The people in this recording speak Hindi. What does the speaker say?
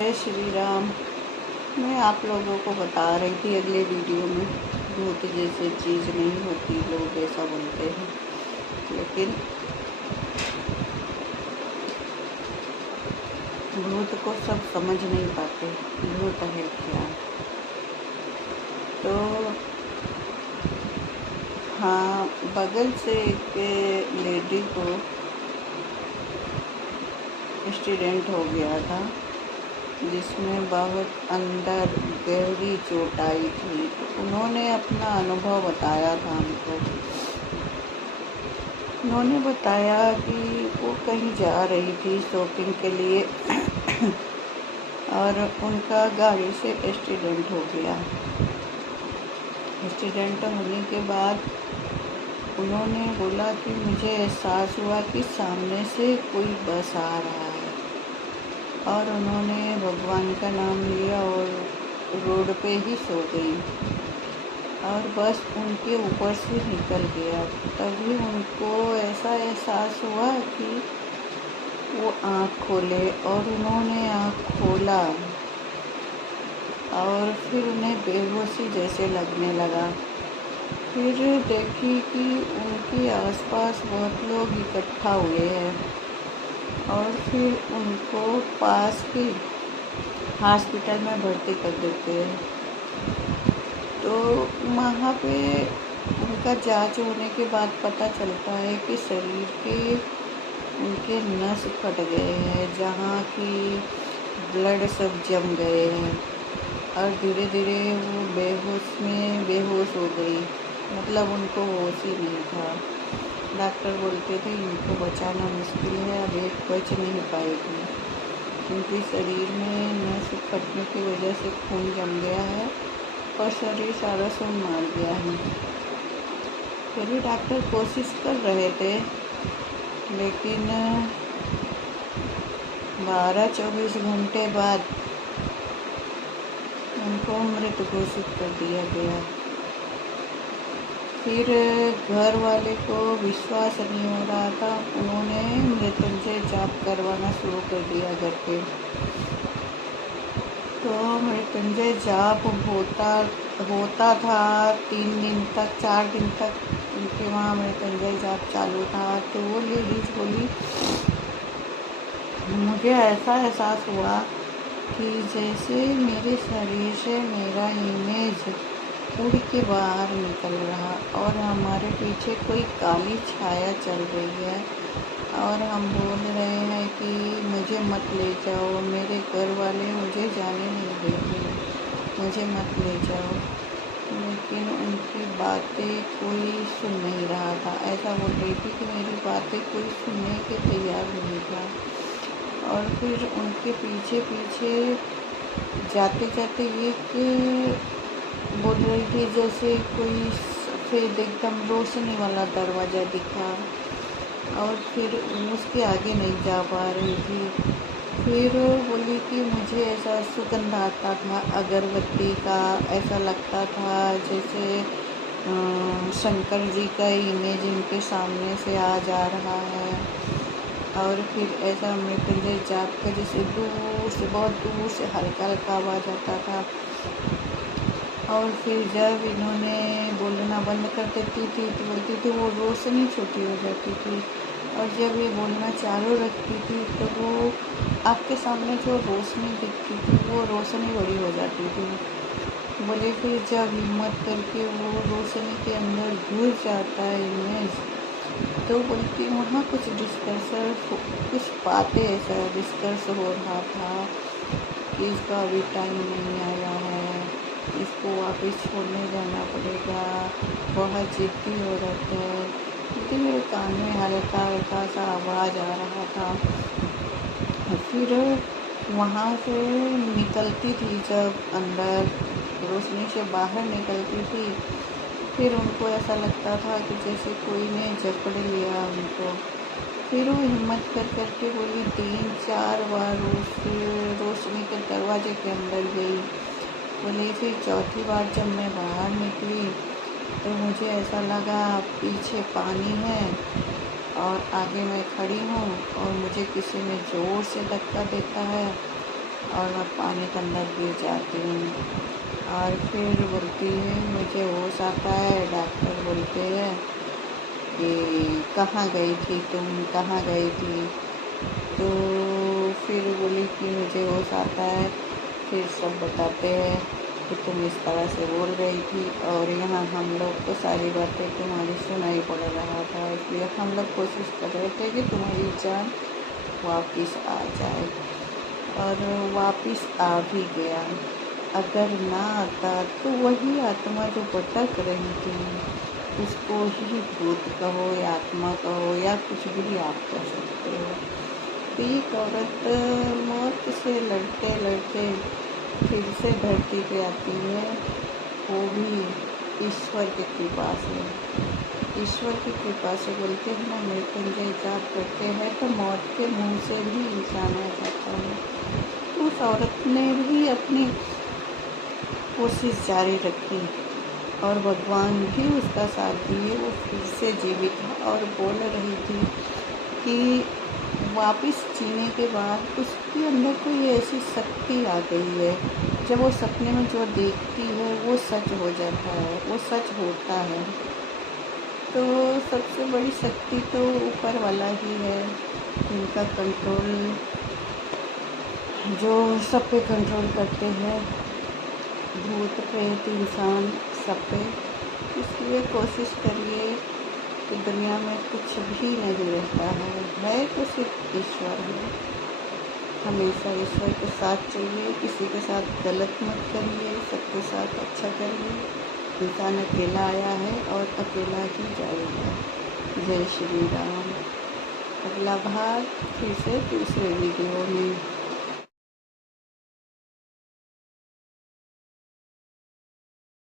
जय श्री राम। मैं आप लोगों को बता रही थी अगले वीडियो में, भूत जैसे चीज़ नहीं होती, लोग ऐसा बोलते हैं, लेकिन भूत को सब समझ नहीं पाते भूत है क्या। तो हाँ, बगल से एक लेडी को एक्सीडेंट हो गया था, जिसमें बहुत अंदर गहरी चोट आई थी। उन्होंने अपना अनुभव बताया था हमको। उन्होंने बताया कि वो कहीं जा रही थी शॉपिंग के लिए और उनका गाड़ी से एक्सीडेंट हो गया। एक्सीडेंट होने के बाद उन्होंने बोला कि मुझे एहसास हुआ कि सामने से कोई बस आ रहा है, और उन्होंने भगवान का नाम लिया और रोड पे ही सो गई और बस उनके ऊपर से निकल गया। तभी उनको ऐसा एहसास हुआ कि वो आँख खोले, और उन्होंने आँख खोला और फिर उन्हें बेहोशी जैसे लगने लगा। फिर देखी कि उनके आसपास बहुत लोग इकट्ठा हुए हैं, और फिर उनको पास के हॉस्पिटल में भर्ती कर देते हैं। तो वहाँ पे उनका जांच होने के बाद पता चलता है कि शरीर के उनके नस फट गए हैं, जहाँ की ब्लड सब जम गए हैं, और धीरे धीरे वो बेहोश हो गई। मतलब उनको होश ही नहीं था। डॉक्टर बोलते थे इनको बचाना मुश्किल है, अब एक बच नहीं पाएगी, क्योंकि शरीर में नस फटने की वजह से खून जम गया है और शरीर सारा सुन मार गया है। फिर भी डॉक्टर कोशिश कर रहे थे, लेकिन 12-24 घंटे बाद उनको मृत घोषित कर दिया गया। फिर घर वाले को विश्वास नहीं हो रहा था, उन्होंने मृत्युंजय जाप करवाना शुरू कर दिया घर पे। तो मृत्युंजय जाप होता था 3 दिन तक, 4 दिन तक उनके वहाँ मृत्युंजय जाप चालू था। तो वो लेडीज बोली, मुझे ऐसा एहसास हुआ कि जैसे मेरे शरीर से मेरा इमेज उड़ के बाहर निकल रहा, और हमारे पीछे कोई काली छाया चल रही है, और हम बोल रहे हैं कि मुझे मत ले जाओ, मेरे घर वाले मुझे जाने नहीं देंगे, मुझे मत ले जाओ। लेकिन उनकी बातें कोई सुन नहीं रहा था। ऐसा बोल रही थी कि मेरी बातें कोई सुनने के तैयार नहीं था। और फिर उनके पीछे पीछे जाते जाते एक बोल रही थी जैसे कोई सफ़ेद एकदम रोशनी वाला दरवाज़ा दिखा, और फिर उसके आगे नहीं जा पा रही थी। फिर बोली कि मुझे ऐसा सुगंध आता था अगरबत्ती का, ऐसा लगता था जैसे शंकर जी का इमेज इनके सामने से आ जा रहा है। और फिर ऐसा मृत्युंजय जाप का जैसे दूर से, बहुत दूर से हल्का हल्का आवाज़ आता था। और फिर जब इन्होंने बोलना बंद कर देती थी तो बोलती थी वो रोशनी छोटी हो जाती थी, और जब ये बोलना चालू रखती थी तो वो आपके सामने जो रोशनी दिखती थी वो रोशनी बड़ी हो जाती थी। बोले फिर जब हिम्मत करके वो रोशनी के अंदर घुस जाता है इमेज, तो बोलती वहाँ कुछ बातें ऐसा डिस्कस हो रहा था कि इसका अभी टाइम नहीं आया है, इसको वापस छोड़ने जाना पड़ेगा, बहुत जिद्दी हो रहे थे। क्योंकि मेरे कान में हल्का हल्का सा आवाज़ आ रहा था। फिर वहाँ से निकलती थी, जब अंदर रोशनी से बाहर निकलती थी, फिर उनको ऐसा लगता था कि जैसे कोई ने जकड़ लिया उनको। फिर वो हिम्मत कर करके बोली 3-4 बार उस रोशनी के दरवाजे के अंदर गई। बोली फिर चौथी बार जब मैं बाहर निकली तो मुझे ऐसा लगा पीछे पानी है और आगे मैं खड़ी हूँ, और मुझे किसी ने ज़ोर से धक्का देता है, और मैं पानी के अंदर गिर जाती हूँ। और फिर बोलती है मुझे होश आता है, डॉक्टर बोलते हैं कि कहाँ गई थी तुम, कहाँ गई थी। तो फिर बोली कि मुझे होश आता है। फिर सब बताते हैं कि तुम इस तरह से बोल रही थी और यहाँ हम लोग को सारी बातें तुम्हारी सुनाई पड़ रहा था, इसलिए हम लोग कोशिश कर रहे थे कि तुम्हारी जान वापस आ जाए। और वापस आ भी गया। अगर ना आता तो वही आत्मा जो भटक रही थी उसको ही भूत कहो या आत्मा कहो या कुछ भी आप कह सकते हो। तो एक औरत मौत से लड़ते लड़ते फिर से धरती पे आती है, वो भी ईश्वर की कृपा से। ईश्वर की कृपा से बोलते हैं ना, मृत्युंजय जाप करते हैं तो मौत के मुंह से भी इंसान आ जाता है। तो उस औरत ने भी अपनी कोशिश जारी रखी और भगवान भी उसका साथ दिए। वो फिर से जीवित है और बोल रही थी कि वापस जीने के बाद उसके अंदर कोई ऐसी शक्ति आ गई है, जब वो सपने में जो देखती है वो सच हो जाता है, वो सच होता है। तो सबसे बड़ी शक्ति तो ऊपर वाला ही है, जिनका कंट्रोल, जो सब पे कंट्रोल करते हैं, भूत प्रेत इंसान सब पे। इसलिए कोशिश करिए कि दुनिया में कुछ भी नहीं रहता है तो सिर्फ ईश्वर है। हमेशा ईश्वर के साथ चलिए, किसी के साथ गलत मत करिए, सबके साथ अच्छा करिए। इंसान अकेला आया है और अकेला ही जाएगा। जय श्री राम। अगला भाग फिर से दूसरे वीडियो में।